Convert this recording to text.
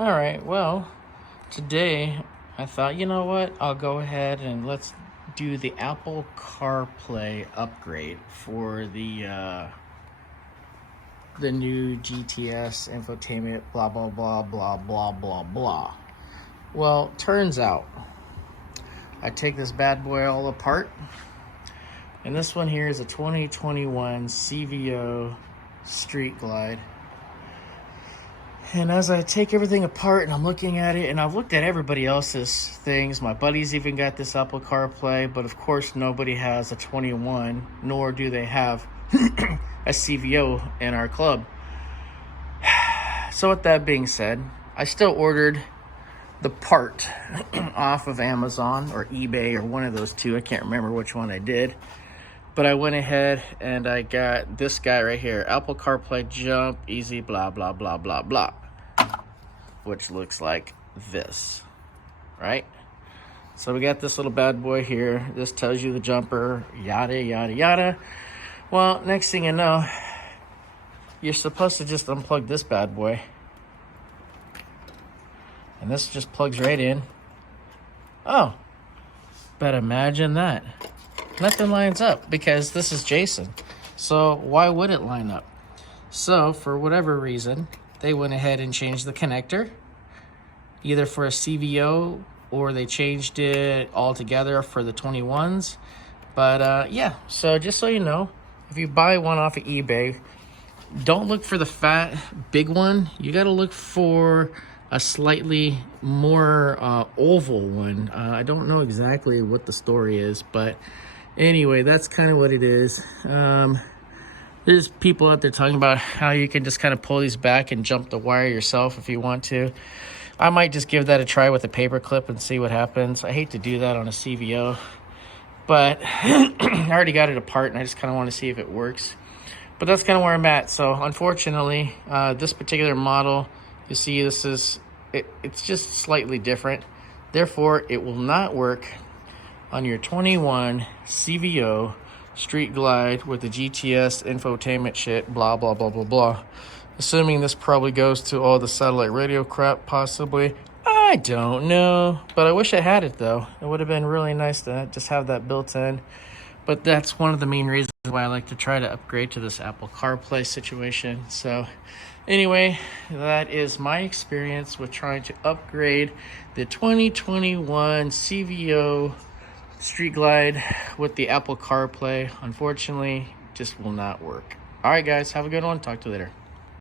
All right, well, today I thought, you know what? I'll go ahead and let's do the Apple CarPlay upgrade for the new GTS infotainment, blah, blah, blah, blah, blah, blah, blah. Well, turns out I take this bad boy all apart, and this one here is a 2021 CVO Streetglide. And as I take everything apart and I'm looking at it, and I've looked at everybody else's things, my buddies even got this Apple CarPlay, but of course nobody has a 21, nor do they have a CVO in our club. So with that being said, I still ordered the part off of Amazon or eBay or one of those two. I can't remember which one I did. But I went ahead and I got this guy right here, Apple CarPlay Jump, Easy, blah, blah, blah, blah, blah, which looks like this, right? So we got this little bad boy here. This tells you the jumper, yada, yada, yada. Well, next thing you know, you're supposed to just unplug this bad boy. And this just plugs right in. Oh, but imagine that. Nothing lines up because this is Jason. So why would it line up? So for whatever reason, they went ahead and changed the connector, either for a CVO or they changed it altogether for the 21s. But yeah, so just so you know, if you buy one off of eBay, don't look for the fat, big one. You got to look for a slightly more oval one. I don't know exactly what the story is, but anyway, that's kind of what it is. There's people out there talking about how you can just kind of pull these back and jump the wire yourself if you want to. I might just give that a try with a paper clip and see what happens. I hate to do that on a CVO, but I already got it apart and I just kind of want to see if it works. But that's kind of where I'm at. So unfortunately, this particular model, you see this is, it's just slightly different. Therefore, it will not work on your 21 CVO Streetglide with the GTS infotainment shit, blah, blah, blah, blah, blah. Assuming this probably goes to all the satellite radio crap, possibly. I don't know. But I wish I had it, though. It would have been really nice to just have that built in. But that's one of the main reasons why I like to try to upgrade to this Apple CarPlay situation. So anyway, that is my experience with trying to upgrade the 2021 CVO Streetglide with the Apple CarPlay. Unfortunately, just will not work. All right, guys, have a good one. Talk to you later.